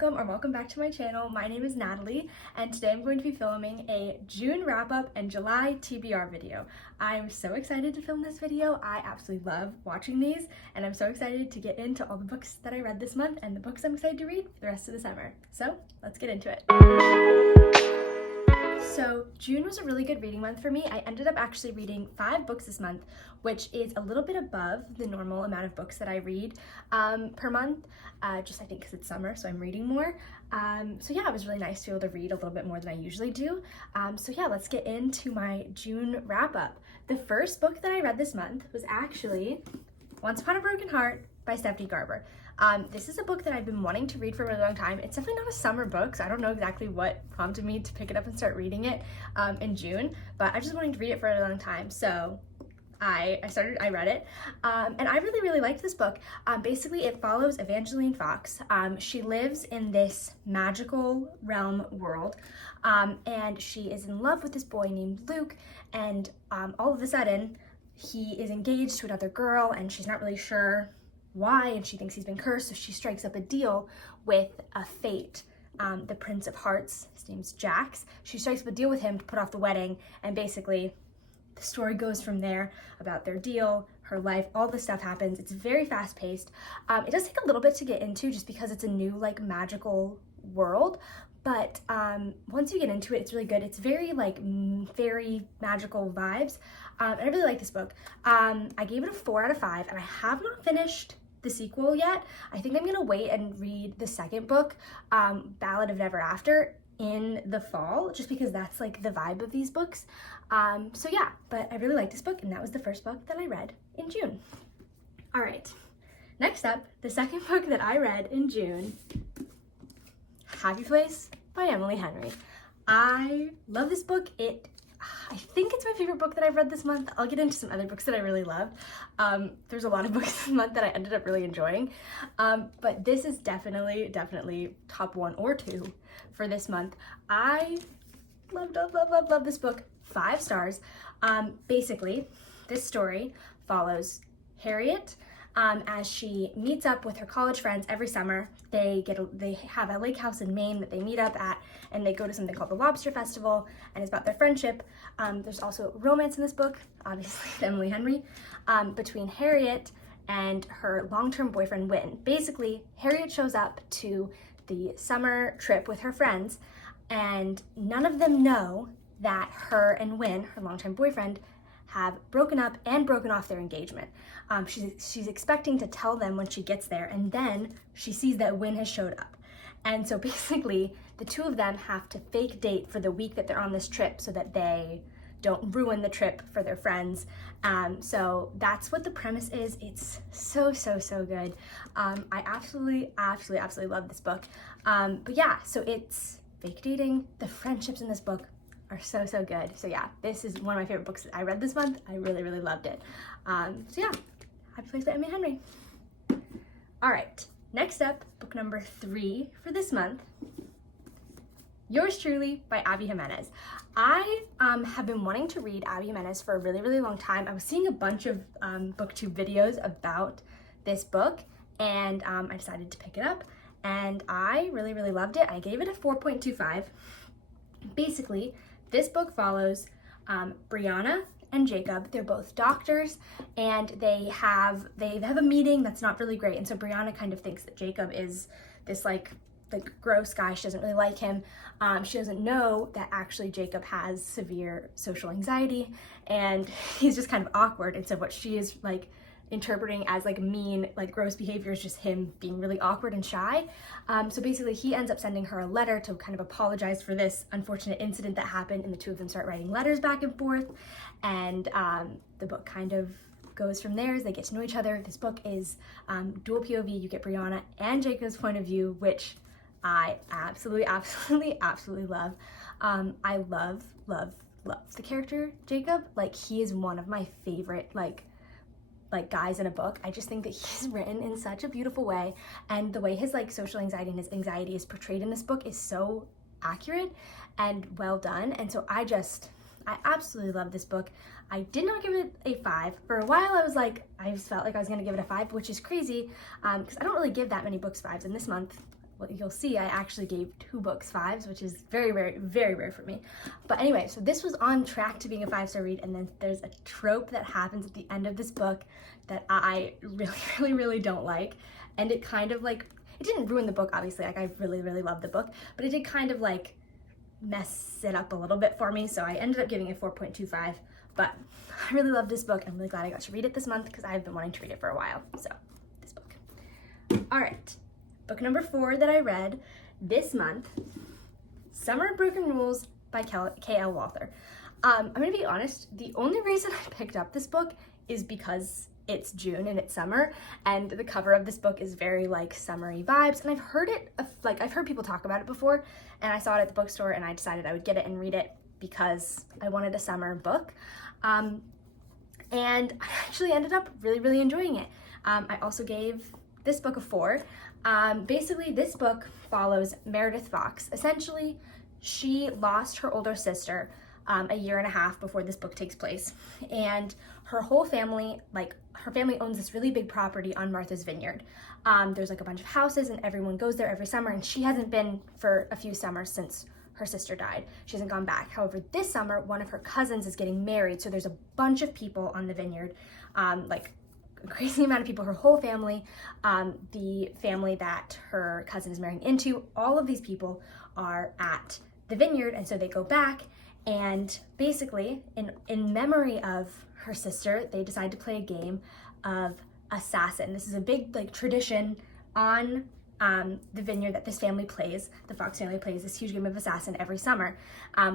welcome back to my channel. My name is Natalie, and today I'm going to be filming a June wrap-up and July TBR video. I'm so excited to film this video. I absolutely love watching these, and I'm so excited to get into all the books that I read this month and the books I'm excited to read for the rest of the summer. So let's get into it. So June was a really good reading month for me. I ended up actually reading 5 books this month, which is a little bit above the normal amount of books that I read per month, just I think because it's summer, so I'm reading more. So yeah, it was really nice to be able to read a little bit more than I usually do. So yeah, let's get into my June wrap up. The first book that I read this month was actually Once Upon a Broken Heart by Stephanie Garber. This is a book that I've been wanting to read for a really long time. It's definitely not a summer book, so I don't know exactly what prompted me to pick it up and start reading it in June, but I just wanted to read it for a long time, so I read it, and I really liked this book. Basically, it follows Evangeline Fox. She lives in this magical realm world, and she is in love with this boy named Luke, and all of a sudden, he is engaged to another girl, and she's not really sure why, and she thinks he's been cursed, so she strikes up a deal with a fate, the Prince of Hearts. His name's Jax. She strikes up a deal with him to put off the wedding, and basically the story goes from there about their deal, her life, all this stuff happens. It's very fast-paced. It does take a little bit to get into just because it's a new, like, magical world, but once you get into it, it's really good. It's very, like, fairy magical vibes, and I really like this book. I gave it a 4 out of 5, and I have not finished the sequel yet. I think I'm gonna wait and read the second book, Ballad of Never After, in the fall, just because that's like the vibe of these books. So yeah, but I really like this book, and that was the first book that I read in June. All right, next up, the second book that I read in June, Happy Place by Emily Henry. I love this book. I think it's my favorite book that I've read this month. I'll get into some other books that I really loved. There's a lot of books this month that I ended up really enjoying, but this is definitely top 1 or 2 for this month. I love this book. 5 stars. Basically, this story follows Harriet as she meets up with her college friends every summer. They have a lake house in Maine that they meet up at, and they go to something called the Lobster Festival, and it's about their friendship. There's also romance in this book, obviously, with Emily Henry, between Harriet and her long-term boyfriend, Wynn. Basically, Harriet shows up to the summer trip with her friends, and none of them know that her and Wynn, her long-term boyfriend, have broken up and broken off their engagement. She's expecting to tell them when she gets there, and then she sees that Wynn has showed up. And so basically, the two of them have to fake date for the week that they're on this trip so that they don't ruin the trip for their friends. So that's what the premise is. It's so good. I absolutely love this book. But yeah, so it's fake dating. The friendships in this book are so good. So yeah, this is one of my favorite books that I read this month. I really loved it. So yeah, Happy Place by Emily Henry. All right, next up, book number 3 for this month, Yours Truly by Abby Jimenez. I have been wanting to read Abby Jimenez for a really long time. I was seeing a bunch of booktube videos about this book, and I decided to pick it up, and I really loved it. I gave it a 4.25. Basically, this book follows Brianna and Jacob. They're both doctors, and they have a meeting that's not really great. And so Brianna kind of thinks that Jacob is this like gross guy. She doesn't really like him. She doesn't know that actually Jacob has severe social anxiety, and he's just kind of awkward. And so what she is like interpreting as like mean, like gross behavior is just him being really awkward and shy. So basically he ends up sending her a letter to kind of apologize for this unfortunate incident that happened, and the two of them start writing letters back and forth, and the book kind of goes from there as they get to know each other. This book is dual POV. You get Brianna and Jacob's point of view, which I absolutely love. I love the character Jacob. Like, he is one of my favorite like guys in a book. I just think that he's written in such a beautiful way, and the way his like social anxiety and his anxiety is portrayed in this book is so accurate and well done. And so I absolutely love this book. I did not give it a 5. For a while I just felt like I was gonna give it a 5, which is crazy because I don't really give that many books 5s, and this month well, you'll see I actually gave 2 books 5s, which is very, very, very rare for me. But anyway, so this was on track to being a 5-star read, and then there's a trope that happens at the end of this book that I really, really, really don't like. And it kind of like, it didn't ruin the book, obviously, like I really, really loved the book, but it did kind of like mess it up a little bit for me, so I ended up giving it 4.25, but I really loved this book. I'm really glad I got to read it this month because I've been wanting to read it for a while, so this book. All right, book number 4 that I read this month, Summer of Broken Rules by K.L. Walther. I'm gonna be honest, the only reason I picked up this book is because it's June and it's summer, and the cover of this book is very like summery vibes, and I've heard people talk about it before, and I saw it at the bookstore and I decided I would get it and read it because I wanted a summer book. And I actually ended up really, really enjoying it. I also gave this book a 4. Basically, this book follows Meredith Fox. Essentially, she lost her older sister a year and a half before this book takes place, and her whole family, like her family owns this really big property on Martha's Vineyard. There's like a bunch of houses and everyone goes there every summer, and she hasn't been for a few summers since her sister died. She hasn't gone back. However, this summer, one of her cousins is getting married, so there's a bunch of people on the vineyard, like a crazy amount of people, her whole family, the family that her cousin is marrying into, all of these people are at the vineyard, and so they go back, and basically, in memory of her sister, they decide to play a game of assassin. This is a big like tradition on the vineyard that this family plays. The Fox family plays this huge game of assassin every summer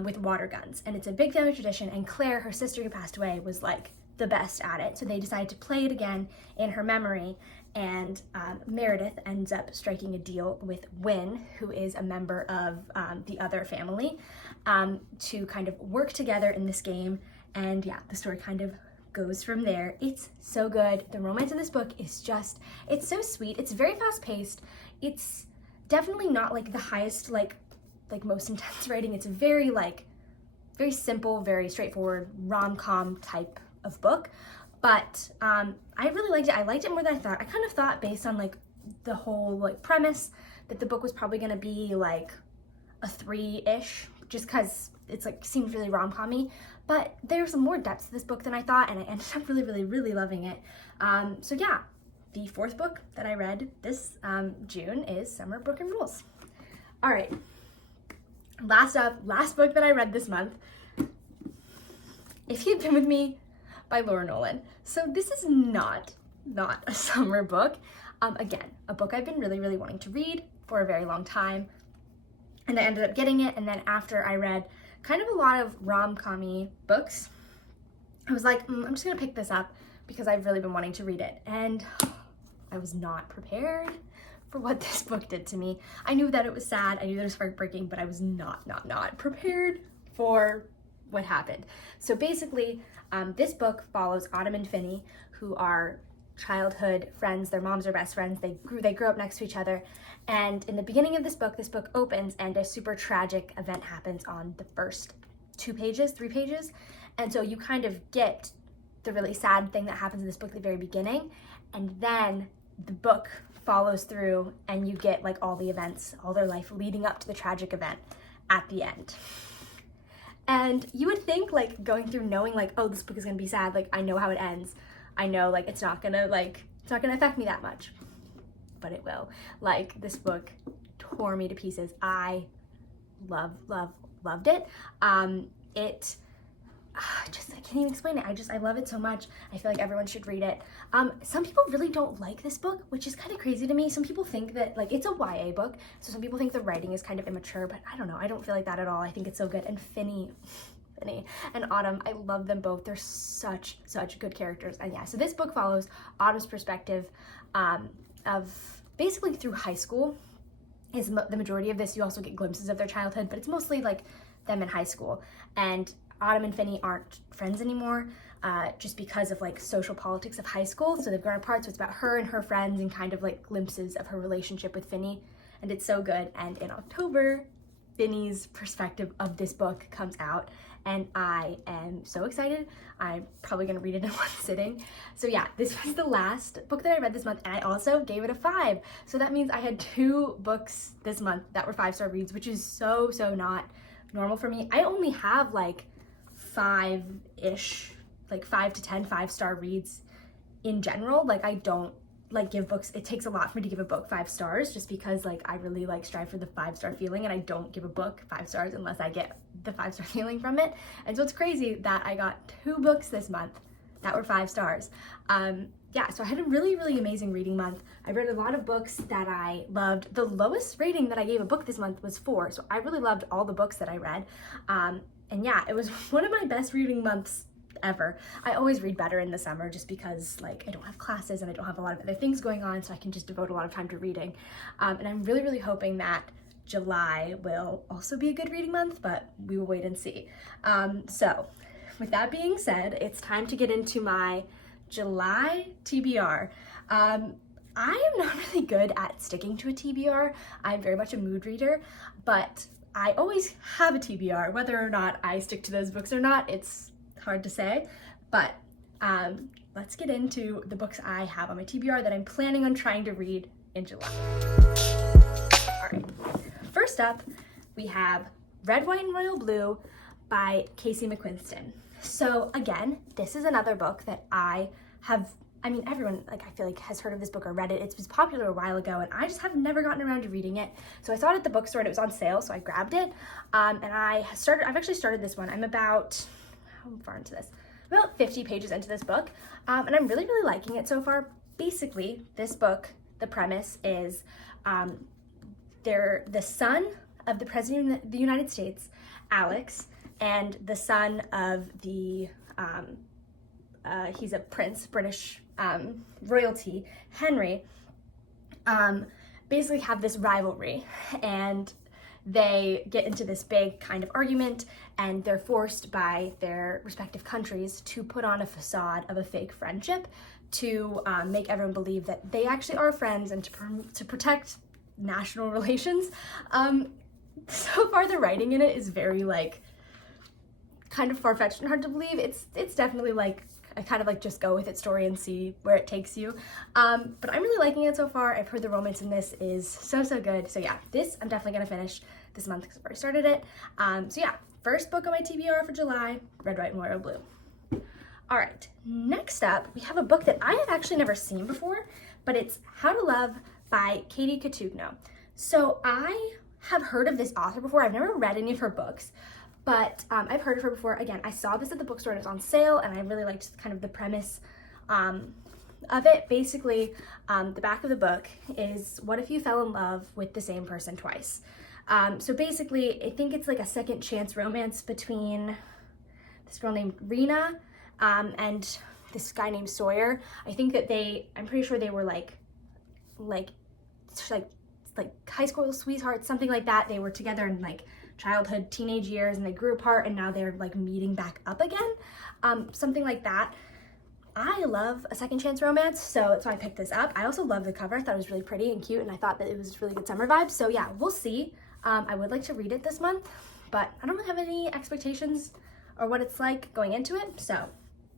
with water guns, and it's a big family tradition. And Claire, her sister who passed away, was like the best at it, so they decided to play it again in her memory. And Meredith ends up striking a deal with Wynn, who is a member of the other family, to kind of work together in this game. And yeah, the story kind of goes from there. It's so good. The romance in this book is just, it's so sweet. It's very fast paced. It's definitely not like the highest, like most intense writing. It's very simple, very straightforward rom-com type of book. But I really liked it. I liked it more than I thought. I kind of thought, based on like the whole like premise, that the book was probably gonna be like a 3-ish, just because it's like seems really rom-com-y. But there's more depth to this book than I thought, and I ended up really, really, really loving it. So yeah, the 4th book that I read this June is Summer of Broken Rules. All right, last book that I read this month, If You'd Been With Me by Laura Nolan. So this is not a summer book. Again, a book I've been really, really wanting to read for a very long time, and I ended up getting it. And then after I read kind of a lot of rom-com-y books, I was like, I'm just gonna pick this up because I've really been wanting to read it. And I was not prepared for what this book did to me. I knew that it was sad, I knew that it was heartbreaking, but I was not prepared for what happened. So basically, this book follows Autumn and Finney, who are childhood friends. Their moms are best friends. They grew up next to each other. And in the beginning of this book opens and a super tragic event happens on the first 3 pages. And so you kind of get the really sad thing that happens in this book at the very beginning. And then the book follows through and you get like all the events, all their life leading up to the tragic event at the end. And you would think, like, going through knowing like, oh, this book is gonna be sad, like I know how it ends. I know like it's not gonna affect me that much, but it will. Like, this book tore me to pieces. I loved it. I can't even explain it. I love it so much. I feel like everyone should read it. Some people really don't like this book, which is kind of crazy to me. Some people think that, like, it's a YA book, so some people think the writing is kind of immature, but I don't know. I don't feel like that at all. I think it's so good. And Finney and Autumn, I love them both. They're such good characters. And yeah, so this book follows Autumn's perspective of basically through high school is the majority of this. You also get glimpses of their childhood, but it's mostly like them in high school. And Autumn and Finney aren't friends anymore, just because of like social politics of high school. So they've grown apart, so it's about her and her friends and kind of like glimpses of her relationship with Finney. And it's so good. And in October, Finney's perspective of this book comes out, and I am so excited. I'm probably gonna read it in one sitting. So yeah, this was the last book that I read this month, and I also gave it a 5. So that means I had 2 books this month that were 5-star reads, which is so not normal for me. I only have like 5-ish, like 5 to 10 5-star reads in general. Like I don't like give books, it takes a lot for me to give a book 5 stars, just because like I really like strive for the 5-star feeling, and I don't give a book 5 stars unless I get the 5-star feeling from it. And so it's crazy that I got 2 books this month that were 5 stars. Yeah, so I had a really amazing reading month. I read a lot of books that I loved. The lowest rating that I gave a book this month was 4, so I really loved all the books that I read. And yeah, it was one of my best reading months ever. I always read better in the summer just because like I don't have classes and I don't have a lot of other things going on, so I can just devote a lot of time to reading. And I'm really hoping that July will also be a good reading month, but we will wait and see. So with that being said, it's time to get into my July TBR. I am not really good at sticking to a TBR. I'm very much a mood reader, but I always have a TBR. Whether or not I stick to those books or not, it's hard to say. But let's get into the books I have on my TBR that I'm planning on trying to read in July. All right, first up, we have Red, White, and Royal Blue by Casey McQuiston. So again, this is another book that everyone, like, I feel like has heard of this book or read it. It was popular a while ago, and I just have never gotten around to reading it. So I saw it at the bookstore and it was on sale, so I grabbed it. And I've actually started this one. I'm about, how far into this? About 50 pages into this book. And I'm really liking it so far. Basically, this book, the premise is they're the son of the President of the United States, Alex, and the son of the, he's a prince, British royalty, Henry, basically have this rivalry, and they get into this big kind of argument, and they're forced by their respective countries to put on a facade of a fake friendship to make everyone believe that they actually are friends, and to protect national relations. So far the writing in it is very like kind of far-fetched and hard to believe. It's definitely like I kind of like just go with its story and see where it takes you. But I'm really liking it so far. I've heard the romance in this is so good. So yeah, this I'm definitely gonna finish this month because I've already started it. So yeah, first book on my TBR for July, Red, White, and Royal Blue. All right, next up, we have a book that I have actually never seen before, but it's How to Love by Katie Katugno. So I have heard of this author before. I've never read any of her books, but I've heard of her before. Again, I saw this at the bookstore and it was on sale, and I really liked kind of the premise of it. Basically, the back of the book is, what if you fell in love with the same person twice? So basically, I think it's like a second chance romance between this girl named Rena and this guy named Sawyer. I think that I'm pretty sure they were like high school sweethearts, something like that. They were together in like childhood, teenage years, and they grew apart, and now they're like meeting back up again, something like that. I love a second chance romance, so I picked this up. I also love the cover. I thought it was really pretty and cute, and I thought that it was really good summer vibes. So yeah, we'll see. I would like to read it this month, but I don't really have any expectations or what it's like going into it, so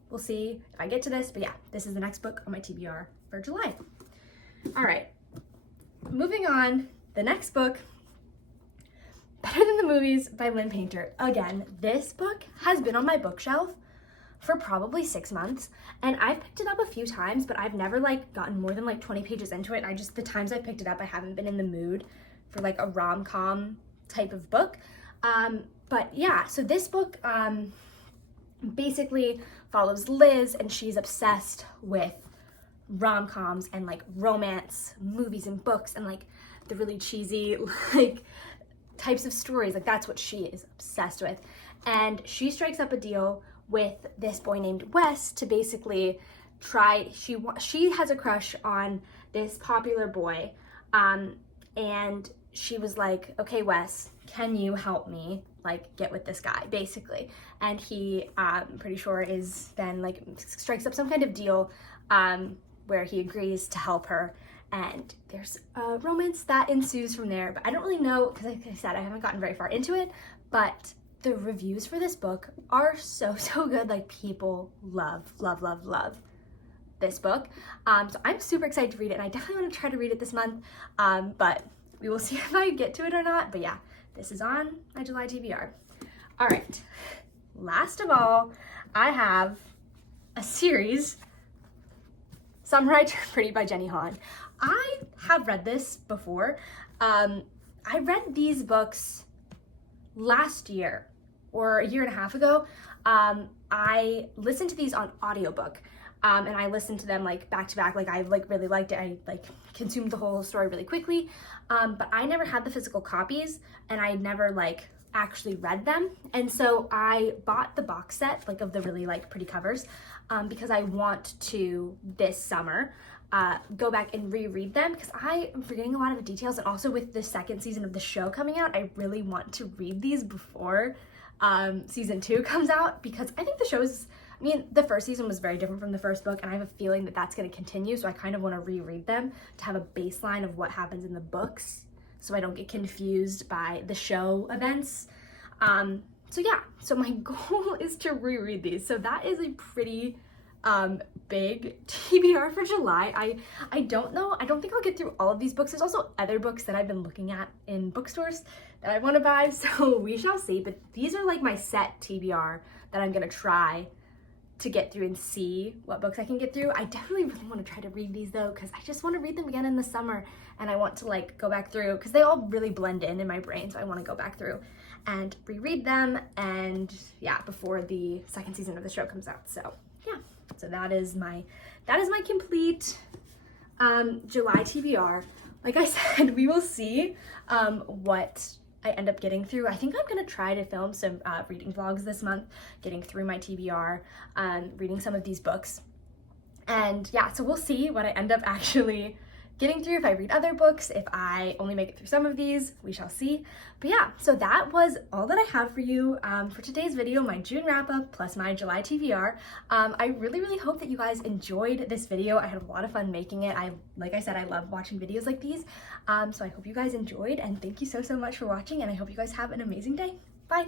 we'll see if I get to this. But yeah, this is the next book on my TBR for July. All right, moving on, the next book, Better Than the Movies by Lynn Painter. Again, this book has been on my bookshelf for probably 6 months, and I've picked it up a few times, but I've never like gotten more than like 20 pages into it. The times I picked it up, I haven't been in the mood for like a rom-com type of book. But yeah, so this book basically follows Liz, and she's obsessed with rom-coms and like romance movies and books and like the really cheesy like types of stories. Like that's what she is obsessed with. And she strikes up a deal with this boy named Wes to basically she has a crush on this popular boy, and she was like, okay, Wes, can you help me like get with this guy, basically? And he, I'm pretty sure, is then like strikes up some kind of deal where he agrees to help her, and there's a romance that ensues from there. But I don't really know, because like I said, I haven't gotten very far into it, but the reviews for this book are so good. Like, people love this book. So I'm super excited to read it, and I definitely want to try to read it this month, but we will see if I get to it or not. But yeah, this is on my July TBR. All right, last of all, I have a series, Summer I Turned Pretty by Jenny Han. I have read this before. I read these books last year or a year and a half ago. I listened to these on audiobook, and I listened to them like back to back. Like, I like really liked it. I like consumed the whole story really quickly, but I never had the physical copies, and I never like actually read them. And so I bought the box set, like, of the really like pretty covers, because I want to this summer go back and reread them, because I am forgetting a lot of the details. And also with the second season of the show coming out, I really want to read these before season 2 comes out, because I think the show is, I mean, the first season was very different from the first book, and I have a feeling that that's going to continue. So I kind of want to reread them to have a baseline of what happens in the books, so I don't get confused by the show events. So yeah, so my goal is to reread these. So that is a pretty big TBR for July. I don't know. I don't think I'll get through all of these books. There's also other books that I've been looking at in bookstores that I want to buy, so we shall see. But these are like my set TBR that I'm gonna try to get through and see what books I can get through. I definitely really want to try to read these though, because I just want to read them again in the summer, and I want to like go back through, because they all really blend in my brain. So I want to go back through and reread them, and yeah, before the second season of the show comes out. So yeah, so that is my complete July TBR. Like I said, we will see what I end up getting through. I think I'm gonna try to film some reading vlogs this month, getting through my TBR, reading some of these books. And yeah, so we'll see what I end up actually getting through, if I read other books, if I only make it through some of these, we shall see. But yeah, so that was all that I have for you for today's video, my June wrap-up plus my July TBR. I really hope that you guys enjoyed this video. I had a lot of fun making it. Like I said, I love watching videos like these. So I hope you guys enjoyed, and thank you so much for watching, and I hope you guys have an amazing day. Bye!